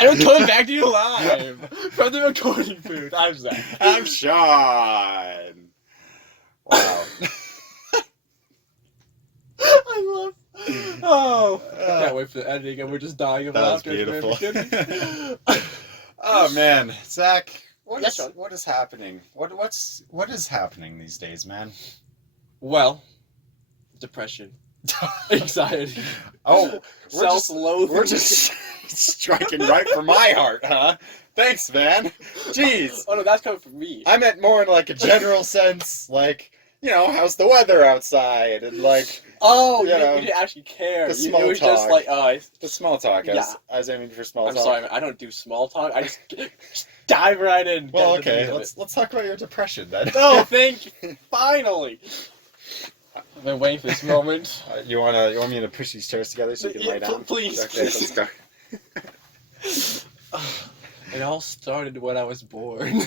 And I'm coming back to you live from the recording booth. I'm Zach. I'm Sean. Wow. I love. Oh, I can't wait for the editing, and we're just dying of That was laughter. beautiful. Oh man, Zach, Yes, Sean. what is happening? What is happening these days, man? Well, depression, anxiety, Oh, self-loathing. we're just striking right for my heart, huh? Thanks, man. Jeez. Oh no, that's coming from me. I meant more in like a general sense, like, you know, how's the weather outside, and like Oh, you you know, didn't actually care. the small It was just talk. like, the small talk. Yeah. I was aiming for small I'm talk. sorry, man, I don't do small talk. I just dive right in. Well, get to the okay, meat of let's talk about your depression then. it. Oh, thank you. Finally. I've been waiting for this moment. You want me to push these chairs together so you can Yeah, lay down? please. Okay, let's start. It all started when I was born.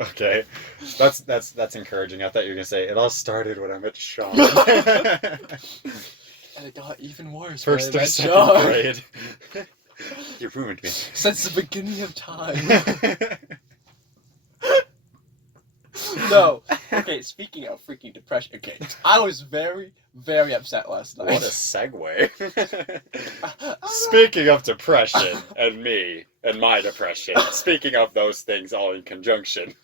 Okay, that's encouraging. I thought you were gonna say it all started when I met Sean. And it got even worse. First when I or met second John. grade. You ruined me. Since the beginning of time. No. Okay, speaking of freaking depression. Okay, I was very, very upset last night. What a segue. Speaking of depression and me and my depression. Speaking of those things all in conjunction.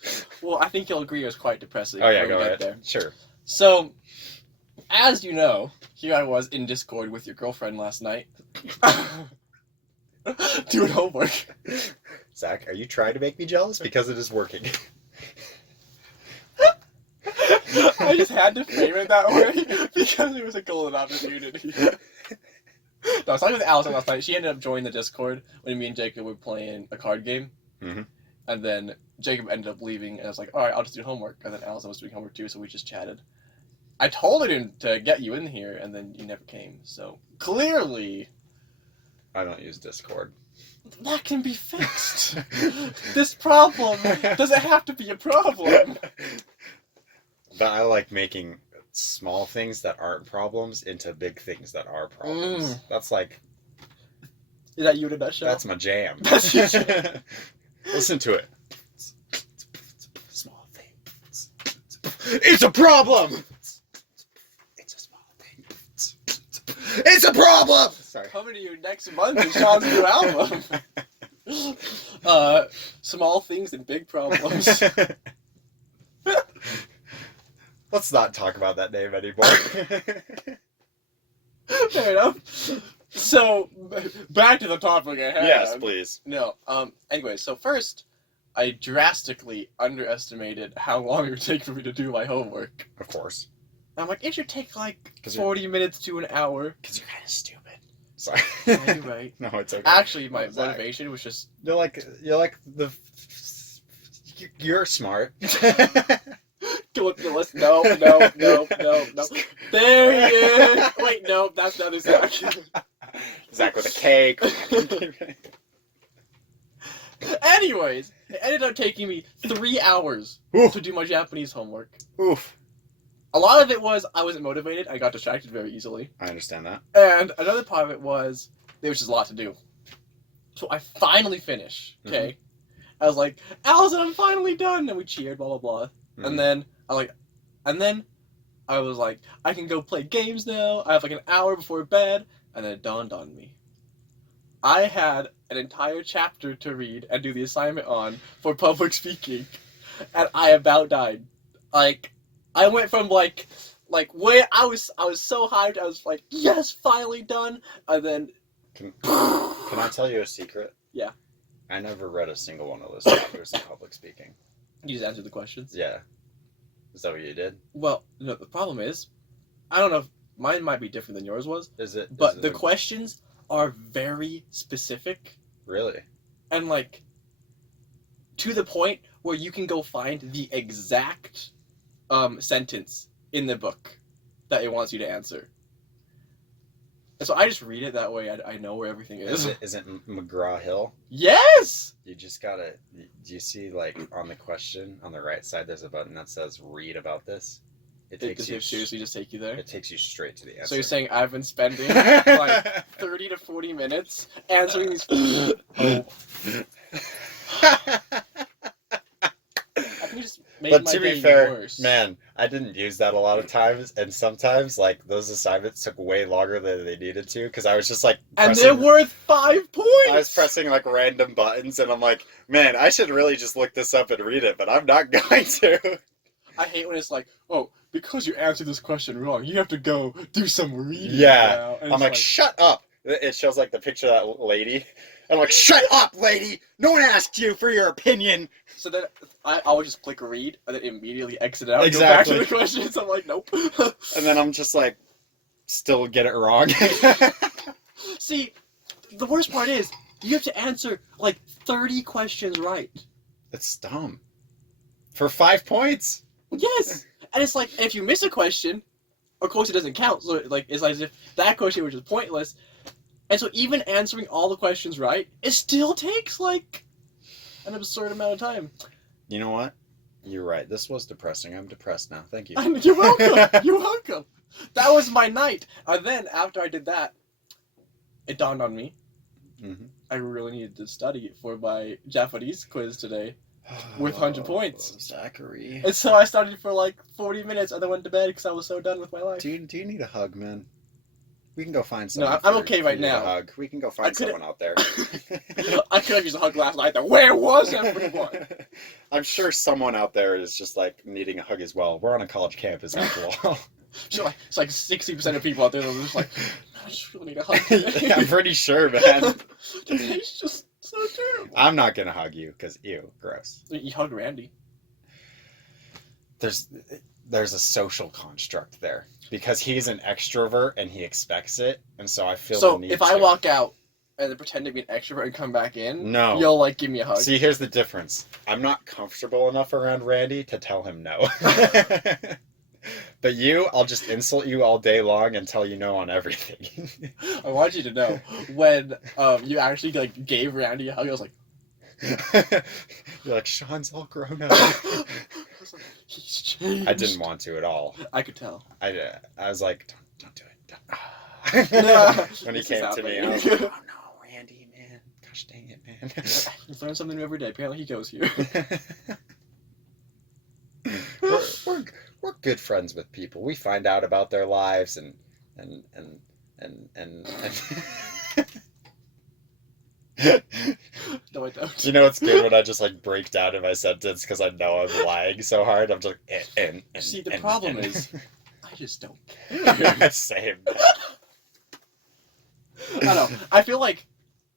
Well, I think you'll agree it was quite depressing. Oh yeah, when we go get ahead. there. Sure. So, as you know, here I was in Discord with your girlfriend last night. Doing homework. Zach, are you trying to make me jealous? Because it is working. I just had to frame it that way because it was a golden opportunity. No, I was talking with Allison last night. She ended up joining the Discord when me and Jacob were playing a card game. Mm-hmm. And then Jacob ended up leaving, and I was like, alright, I'll just do homework. And then Allison was doing homework too, so we just chatted. I told her to get you in here, and then you never came. So, clearly, I don't use Discord. that can be fixed. This problem doesn't have to be a problem. But I like making small things that aren't problems into big things that are problems. That's like... Is that you in a nutshell? That's my jam. That's your jam. Listen to it. Small thing. It's a problem! It's a small thing. It's a problem! Sorry. Coming to you next month is Sean's new album. Small things and big problems. Let's not talk about that name anymore. Fair enough. So, back to the topic at hand. Yes, please. No, anyway, so first, I drastically underestimated how long it would take for me to do my homework. Of course. I'm like, it should take like 40 minutes to an hour. Because you're kind of stupid. Sorry. Yeah, you're right. No, it's okay. Actually, my Zach. motivation was just... You're like you're smart. Go look at the list. No. There he is. Wait, no, that's not Zach. Zach with a cake. Anyways, it ended up taking me 3 hours Oof. to do my Japanese homework. Oof. A lot of it was I wasn't motivated. I got distracted very easily. I understand that. And another part of it was there was just a lot to do. So I finally finished. Okay. I was like, Allison, I'm finally done. And we cheered, blah, blah, blah. Mm-hmm. And then I was like, I can go play games now. I have like an hour before bed. And then it dawned on me. I had an entire chapter to read and do the assignment on for public speaking. And I about died. Like, I went from like where I was so hyped. I was like, yes, finally done. And then Can I tell you a secret? Yeah. I never read a single one of those chapters in public speaking. you just answered the questions. Yeah. Is that what you did? Well, no, the problem is, I don't know if mine might be different than yours was, Is it? but the questions are very specific Really? and like to the point where you can go find the exact sentence in the book that it wants you to answer. And so I just read it that way. I know where everything is. Isn't McGraw Hill? Yes. You just gotta. Do you see like on the question on the right side? There's a button that says "Read about this." Does it seriously just take you there? It takes you straight to the answer. So you're saying I've been spending like 30 to 40 minutes answering these. Oh. I think you just made But my to be day fair, worse. man, I didn't use that a lot of times, and sometimes like those assignments took way longer than they needed to because I was just like, and they're worth 5 points. I was pressing like random buttons, and I'm like, man, I should really just look this up and read it, but I'm not going to. I hate when it's like, oh, because you answered this question wrong, you have to go do some reading. Yeah, now. And I'm like, shut up. It shows like the picture of that lady. I'm like, shut up, lady! No one asked you for your opinion. So then I always just click read and then immediately exit out. Exactly. And go back to the questions. I'm like, nope. And then I'm just like, still get it wrong. See, the worst part is you have to answer like 30 questions right. That's dumb. For 5 points. Yes, and it's like if you miss a question, of course it doesn't count. So like it's as if that question was just pointless. And so even answering all the questions right, it still takes like an absurd amount of time. You know what? You're right. This was depressing. I'm depressed now. Thank you. You're welcome. You're welcome. That was my night. And then after I did that, it dawned on me. Mm-hmm. I really needed to study for my Japanese quiz today with 100 points. Zachary. And so I studied for like 40 minutes and then went to bed because I was so done with my life. Do you need a hug, man? We can go find someone. No, I'm okay right now. A hug. We can go find someone out there. I could have used a hug last night though. Where was everyone? I'm sure someone out there is just like needing a hug as well. We're on a college campus after all. It's like 60% of people out there that are just like, I just really need a hug today. Yeah, I'm pretty sure, man. Today's just so terrible. I'm not gonna hug you because ew, gross. You hug Randy. There's a social construct there because he's an extrovert and he expects it, and so I feel so the need if to. I walk out and then pretend to be an extrovert and come back in, no, you'll like give me a hug. See, here's the difference. I'm not comfortable enough around Randy to tell him no. But I'll just insult you all day long and tell you no on everything. I want you to know when you actually like gave Randy a hug, I was like, you're like, Sean's all grown up. He's changed. I didn't want to at all. I could tell. I was like, don't do it. When he came to me, I was like, oh no, Randy, man. Gosh dang it, man. You learn something new every day. Apparently he goes here. We're good friends with people. We find out about their lives and No, I don't. You know it's good when I just like break down in my sentence because I know I'm lying so hard. I'm just like, and see, the problem is, I just don't care. Same. I don't know. I feel like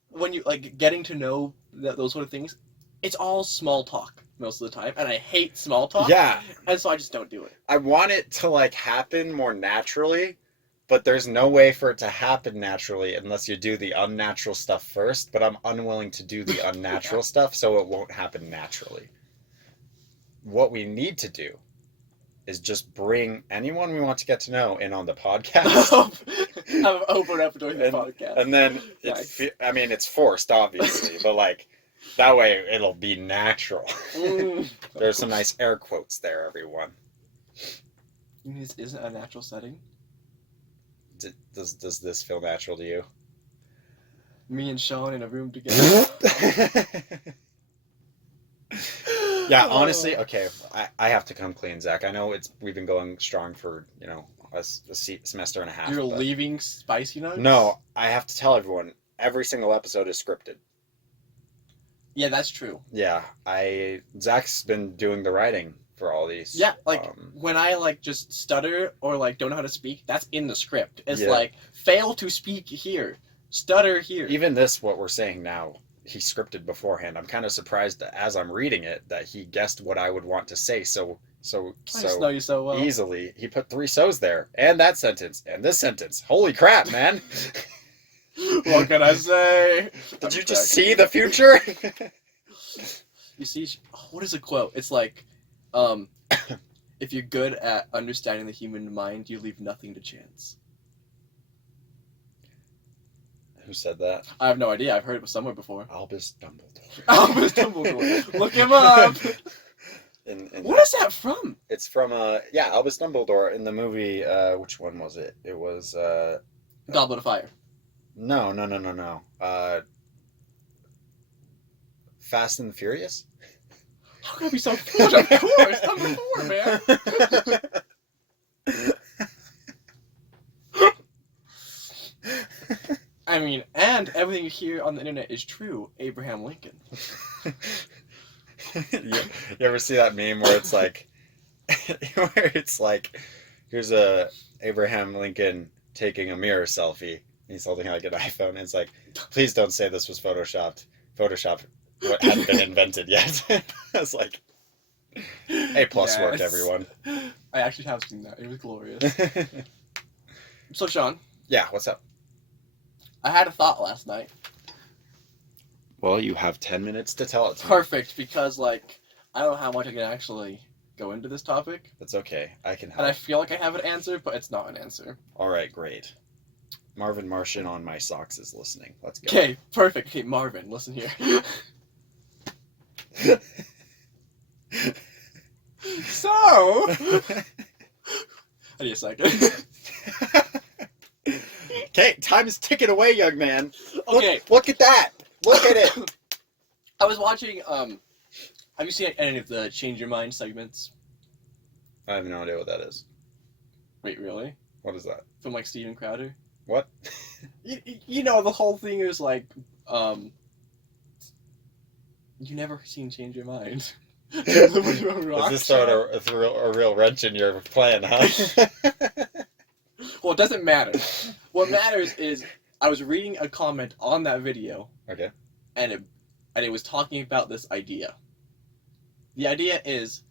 when you like getting to know those sort of things, it's all small talk most of the time, and I hate small talk. Yeah. And so I just don't do it. I want it to like happen more naturally, but there's no way for it to happen naturally unless you do the unnatural stuff first. But I'm unwilling to do the unnatural stuff, so it won't happen naturally. What we need to do is just bring anyone we want to get to know in on the podcast. I'm over and up doing the podcast. And then it's forced, obviously, but like that way it'll be natural. There's some nice air quotes there, everyone. This isn't a natural setting. Does this feel natural to you? Me and Sean in a room together. Yeah, honestly, okay, I have to come clean, Zach. I know we've been going strong for, a semester and a half. You're leaving Spicy Nugs? No, I have to tell everyone, every single episode is scripted. Yeah, that's true. Yeah, Zach's been doing the writing for all these. Yeah, like, when I, like, just stutter or, like, don't know how to speak, that's in the script. It's like, fail to speak here, stutter here. Even this, what we're saying now, he scripted beforehand. I'm kind of surprised that as I'm reading it that he guessed what I would want to say so I just know you so well. Easily. He put 3 so's there, and that sentence, and this sentence. Holy crap, man! What can I say? Did you just see the future? You see, what is a quote? It's like, if you're good at understanding the human mind, you leave nothing to chance. Who said that? I have no idea. I've heard it somewhere before. Albus Dumbledore. Albus Dumbledore. Look him up! What is that from? It's from Albus Dumbledore in the movie. Which one was it? It was Goblet of Fire. no. Fast and the Furious. How can I be so foolish? Of course, number 4, man. I mean, and everything you hear on the internet is true. Abraham Lincoln. you ever see that meme where it's like, here's a Abraham Lincoln taking a mirror selfie. He's holding like an iPhone. And it's like, please don't say this was photoshopped. Photoshop what hadn't been invented yet. I was like, A+ work, everyone. I actually have seen that. It was glorious. So, Sean. Yeah, what's up? I had a thought last night. Well, you have 10 minutes to tell it to me. Perfect, because, like, I don't know how much I can actually go into this topic. That's okay. I can help. And I feel like I have an answer, but it's not an answer. All right, great. Marvin Martian on my socks is listening. Let's go. Okay, perfect. Okay, Marvin, listen here. So... I need a second. Okay, time is ticking away, young man. Okay. Look at that. Look at it. I was watching, have you seen any of the Change Your Mind segments? I have no idea what that is. Wait, really? What is that? From, like, Steven Crowder? What? You know, the whole thing is, like, you never seen Change Your Mind. Does this throw a real wrench in your plan, huh? Well, it doesn't matter. What matters is I was reading a comment on that video. Okay. And it was talking about this idea. The idea is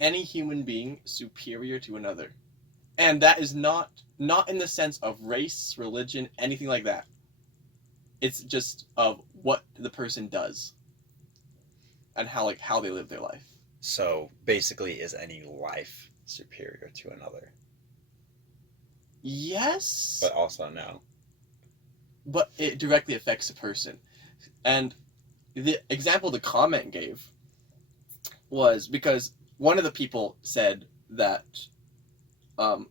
any human being superior to another? And that is not in the sense of race, religion, anything like that. It's just of what the person does. And how they live their life. So basically, is any life superior to another? Yes. But also no. But it directly affects a person. And the example the comment gave was because one of the people said that in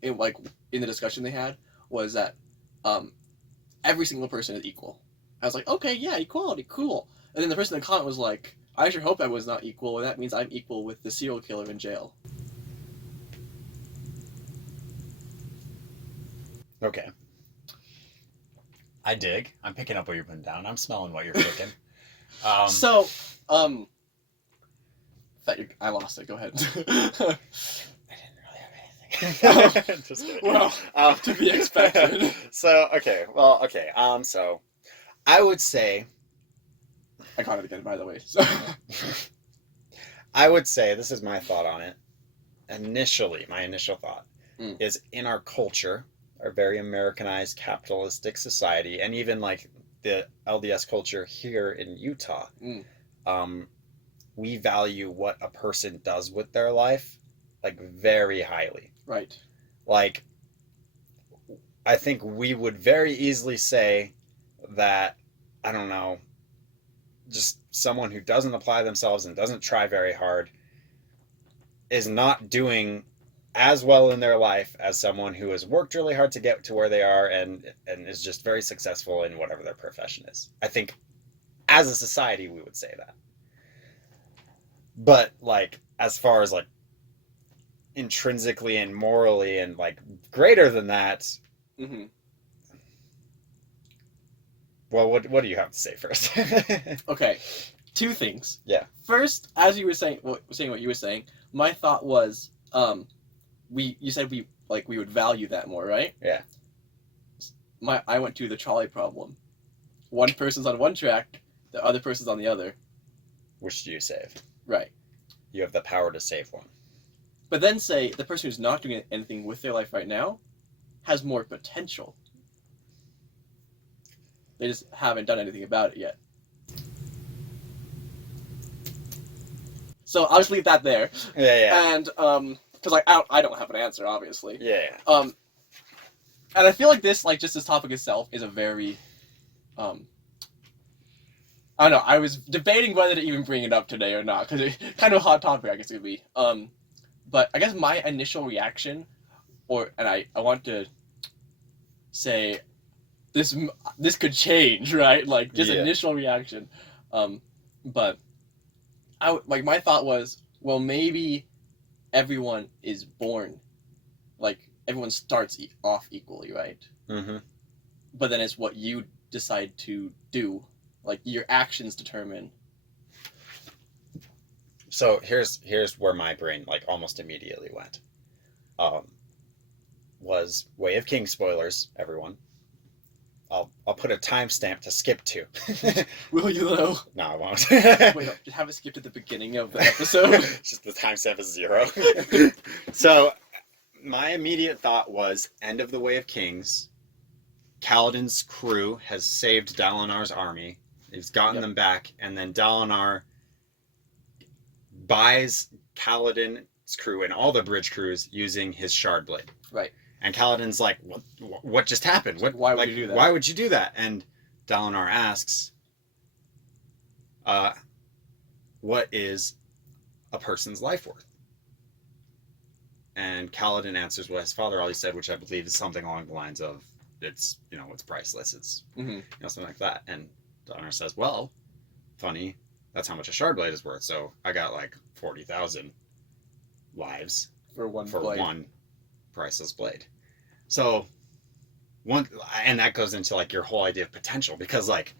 the discussion they had was that every single person is equal. I was like, okay, yeah, equality, cool. And then the person in the comment was like, I sure hope I was not equal, and that means I'm equal with the serial killer in jail. Okay. I dig. I'm picking up what you're putting down. I'm smelling what you're cooking. I lost it. Go ahead. I didn't really have anything. Just kidding. Well, to be expected. So I would say... I caught it again, by the way. So. I would say, this is my thought on it. My initial thought is in our culture, our very Americanized capitalistic society, and even like the LDS culture here in Utah, we value what a person does with their life like very highly. Right. Like, I think we would very easily say that, I don't know, just someone who doesn't apply themselves and doesn't try very hard is not doing as well in their life as someone who has worked really hard to get to where they are and is just very successful in whatever their profession is. I think as a society we would say that. But like as far as like intrinsically and morally and like greater than that, well, what do you have to say first? Okay, 2 things. Yeah. First, as you were saying what you were saying, my thought was, you said we would value that more, right? Yeah. I went to the trolley problem. One person's on one track, the other person's on the other. Which do you save? Right. You have the power to save one. But then say the person who's not doing anything with their life right now has more potential. They just haven't done anything about it yet. So I'll just leave that there. Yeah. And because I don't have an answer, obviously. Yeah. And I feel like this topic itself is a very I don't know. I was debating whether to even bring it up today or not because it's kind of a hot topic. I guess it would be. But I guess my initial reaction, and I want to say this this could change, right? Like just Yeah. initial reaction. Um, but like my thought was, well, maybe everyone is born, like everyone starts off equally, right? Mm-hmm. But then it's what you decide to do, like your actions determine. So here's where my brain like almost immediately went. Um, was Way of King spoilers, everyone. I'll put a timestamp to skip to. Will you though? No, I won't. Wait, no, just have it skipped at the beginning of the episode. Just the timestamp is 0. So my immediate thought was end of the Way of Kings. Kaladin's crew has saved Dalinar's army. He's gotten them back, and then Dalinar buys Kaladin's crew and all the bridge crews using his shard blade. Right. And Kaladin's like, what just happened? Why would you do that? Why would you do that? And Dalinar asks, what is a person's life worth? And Kaladin answers what his father always said, which I believe is something along the lines of, it's priceless. It's something like that. And Dalinar says, well, funny, that's how much a shard blade is worth. So I got like 40,000 lives for one priceless blade. So and that goes into like your whole idea of potential, because like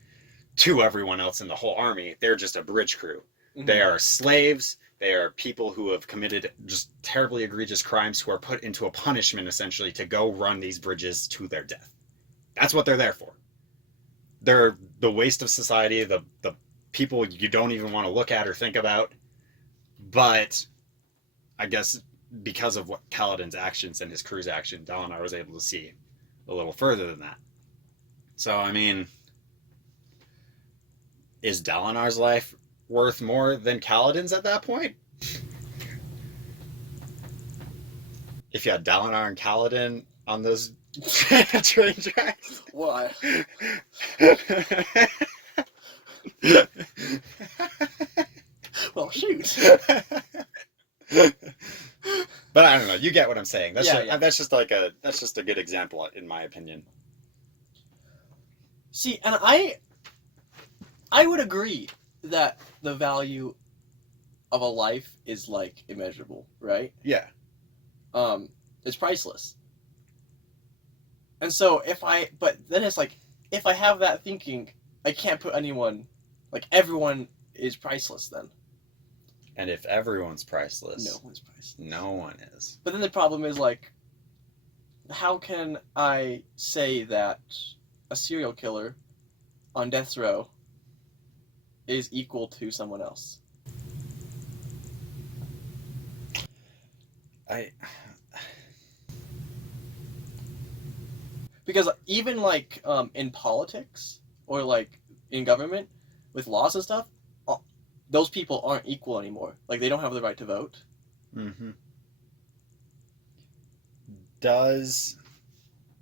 to everyone else in the whole army, they're just a bridge crew. Mm-hmm. They are slaves. They are people who have committed just terribly egregious crimes, who are put into a punishment essentially to go run these bridges to their death. That's what they're there for. They're the waste of society, the people you don't even want to look at or think about. But I guess because of what Kaladin's actions and his crew's action, Dalinar was able to see a little further than that. So, I mean, is Dalinar's life worth more than Kaladin's at that point? If you had Dalinar and Kaladin on those train tracks. Why? Well, shoot. But I don't know. You get what I'm saying. That's yeah. Just a good example, in my opinion. See, and I would agree that the value of a life is like immeasurable, right? Yeah. It's priceless. And so but then it's like, if I have that thinking, I can't put anyone, like everyone is priceless then. And if everyone's priceless, no one's priceless. No one is. But then the problem is like, how can I say that a serial killer on death row is equal to someone else? Because even like in politics or like in government with laws and stuff, those people aren't equal anymore. Like they don't have the right to vote. Mm-hmm. Does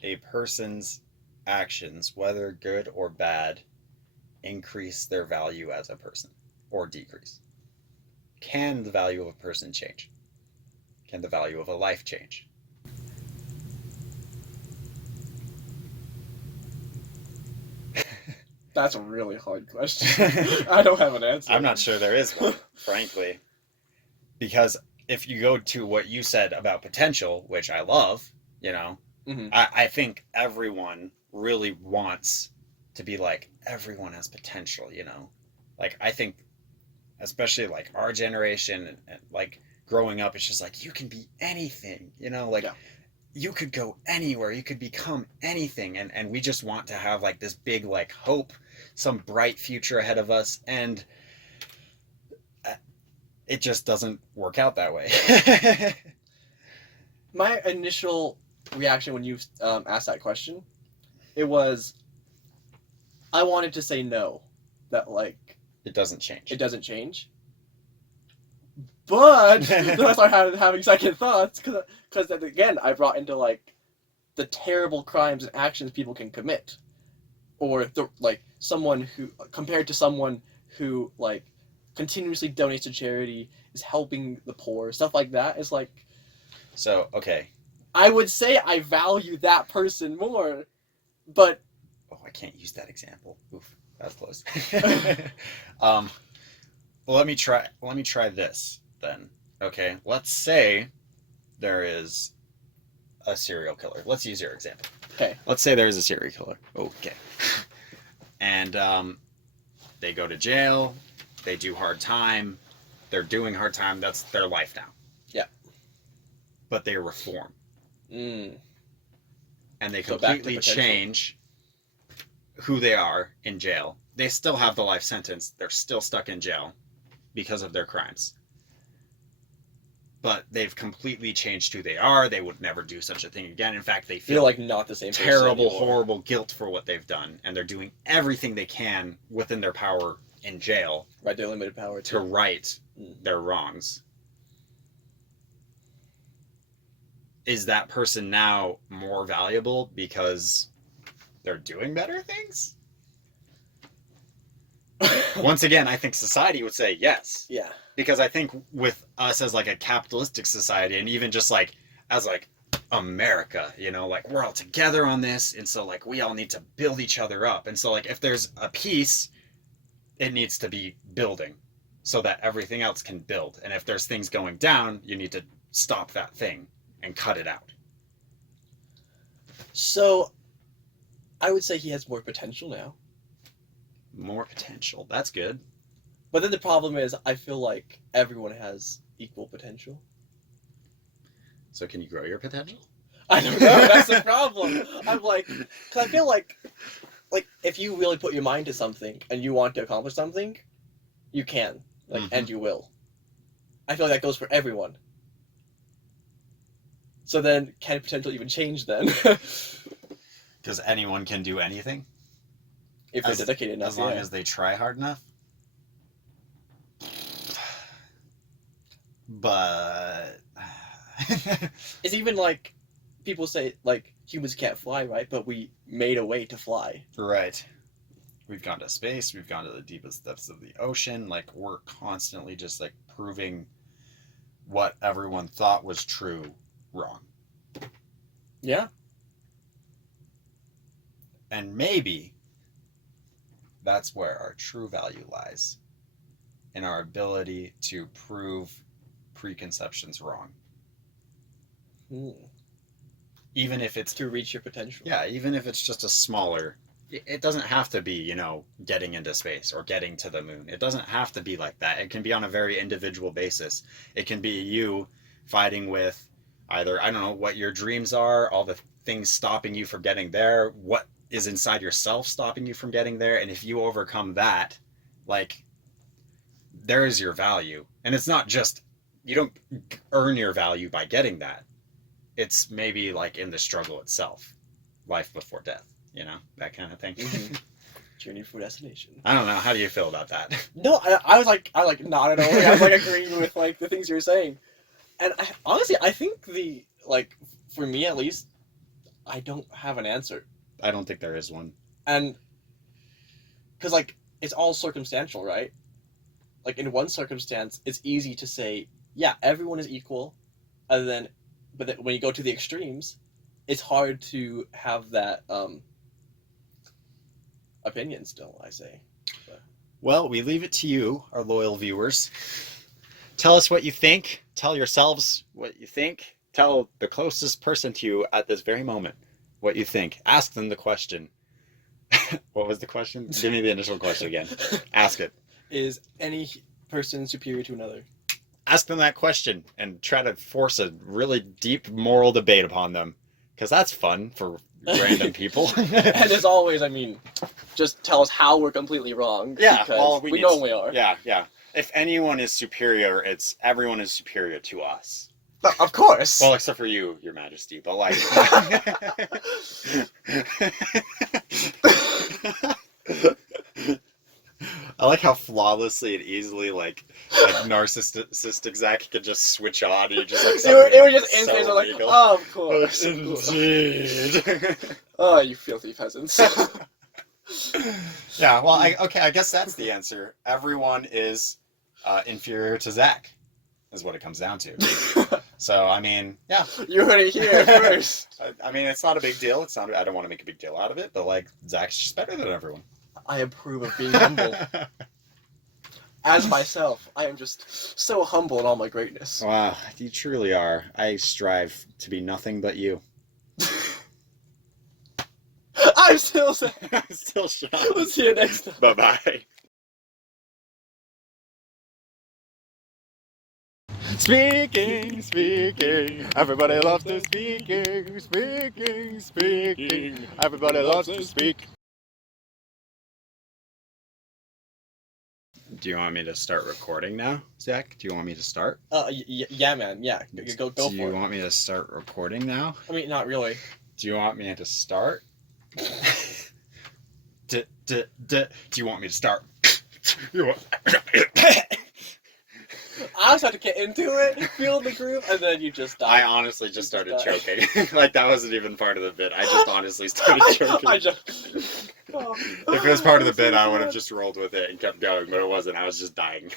a person's actions, whether good or bad, increase their value as a person or decrease? Can the value of a person change? Can the value of a life change? That's a really hard question. I don't have an answer. I'm not sure there is one, frankly. Because if you go to what you said about potential, which I love, mm-hmm. I think everyone really wants to be like, everyone has potential, Like, I think, especially like our generation and like growing up, it's just like, you can be anything, you could go anywhere, you could become anything, and we just want to have like this big like hope, some bright future ahead of us, and it just doesn't work out that way. My initial reaction when you asked that question, it was, I wanted to say no, that like it doesn't change. But then I started having second thoughts, because again, I brought into like the terrible crimes and actions people can commit, or someone who, compared to someone who like continuously donates to charity, is helping the poor, stuff like that, is like, So, okay. I would say I value that person more, but Oh, I can't use that example. Oof, that's close. Well, let me try this then. Okay, let's say there is a serial killer. Let's use your example. okay, Let's say there is a serial killer. Okay. And they go to jail. They do hard time. They're doing hard time. That's their life now. Yeah. But they reform. mm. And they So back to completely potential. change who they are in jail. They still have the life sentence. They're still stuck in jail because of their crimes. But they've completely changed who they are. They would never do such a thing again. In fact, they Feel feel like not the same person terrible, anymore. horrible guilt for what they've done. And they're doing everything they can within their power in jail Right, their limited power to too. right their wrongs. Is that person now more valuable because they're doing better things? Once again, I think society would say yes. Yeah. Because I think with us as like a capitalistic society, and even just like as like America, you know, like we're all together on this, and so like we all need to build each other up. And so like if there's a piece, it needs to be building so that everything else can build. And if there's things going down, you need to stop that thing and cut it out. So, I would say he has more potential now. More potential. That's good. But then the problem is, I feel like everyone has equal potential. So can you grow your potential? I don't know. That's the problem. I'm like, because I feel like if you really put your mind to something and you want to accomplish something, you can, and you will. I feel like that goes for everyone. So then, can potential even change then? Because anyone can do anything If they're dedicated enough, as long as they try hard enough. But it's even like people say like humans can't fly, right? But we made a way to fly. right. We've gone to space, we've gone to the deepest depths of the ocean. Like we're constantly just like proving what everyone thought was true wrong. Yeah. And maybe that's where our true value lies, in our ability to prove preconceptions wrong. Even if it's to reach your potential. Yeah, even if it's just a smaller, it doesn't have to be, you know, getting into space or getting to the moon. It doesn't have to be like that. It can be on a very individual basis. It can be you fighting with either, I don't know, what your dreams are, all the things stopping you from getting there, what is inside yourself stopping you from getting there. And if you overcome that, like, there is your value. And it's not just, you don't earn your value by getting that. It's maybe like in the struggle itself, life before death, you know, that kind of thing. Journey for destination. I don't know. How do you feel about that? No, I was like, I like nodded over. I was like agreeing with like the things you were saying, and honestly, I think for me at least, I don't have an answer. I don't think there is one. And because like it's all circumstantial, right? Like in one circumstance, it's easy to say, yeah, everyone is equal, and then, but then when you go to the extremes, it's hard to have that opinion still, I say. But. Well, we leave it to you, our loyal viewers. Tell us what you think. Tell yourselves what you think. Tell the closest person to you at this very moment what you think. Ask them the question. What was the question? Give me the initial question again. Ask it. Is any person superior to another? Ask them that question and try to force a really deep moral debate upon them. Because that's fun for random people. And as always, I mean, just tell us how we're completely wrong. Yeah, because we know we are. Yeah, yeah. If anyone is superior, it's everyone is superior to us. But of course. Well, except for you, Your Majesty. But like, I like how flawlessly and easily like narcissistic Zach could just switch on. And you just like it was just so insane. Like, legal. oh, of course. Indeed. Oh, you filthy peasants. Yeah, well, I guess that's the answer. Everyone is inferior to Zach, is what it comes down to. So, I mean, yeah. You heard it here first. I mean, it's not a big deal. It's not. I don't want to make a big deal out of it, but like, Zach's just better than everyone. I approve of being humble. As myself, I am just so humble in all my greatness. Wow, you truly are. I strive to be nothing but you. I'm still saying. I'm still shocked. We'll see you next time. Bye-bye. Speaking, everybody loves to speaking, everybody loves to speak. Do you want me to start recording now, Zach? Do you want me to start? Yeah, man. Yeah, go for it. Do you want me to start recording now? I mean, not really. Do you want me to start? Do you want me to start? I was about to get into it, feel the groove, and then you just died. I honestly just started choking. Like, that wasn't even part of the bit. I just honestly started choking. If it was part of the bit, I would have just rolled with it and kept going, but it wasn't. I was just dying.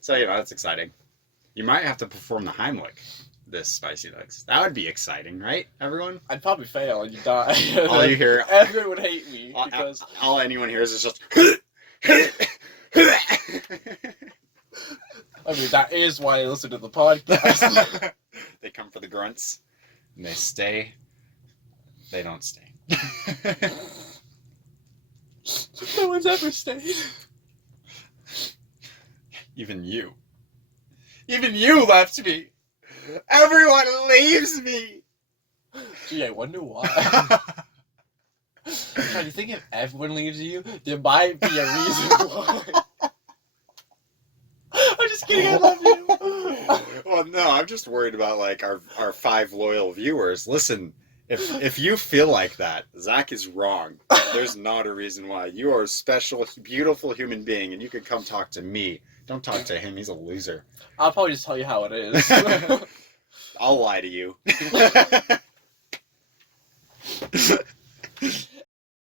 So, that's exciting. You might have to perform the Heimlich, this Spicy Nuggs. That would be exciting, right, everyone? I'd probably fail and you die. All you hear... Everyone would hate me, because... All anyone hears is just... I mean, that is why I listen to the podcast. They come for the grunts, and they stay. They don't stay. No one's ever stayed. Even you. Even you left me. Everyone leaves me. Gee, I wonder why. Trying to think if everyone leaves you, there might be a reason why. I'm just kidding, I love you. Well, no, I'm just worried about, like, our 5 loyal viewers. Listen, if you feel like that, Zach is wrong. There's not a reason why. You are a special, beautiful human being, and you can come talk to me. Don't talk to him. He's a loser. I'll probably just tell you how it is. I'll lie to you.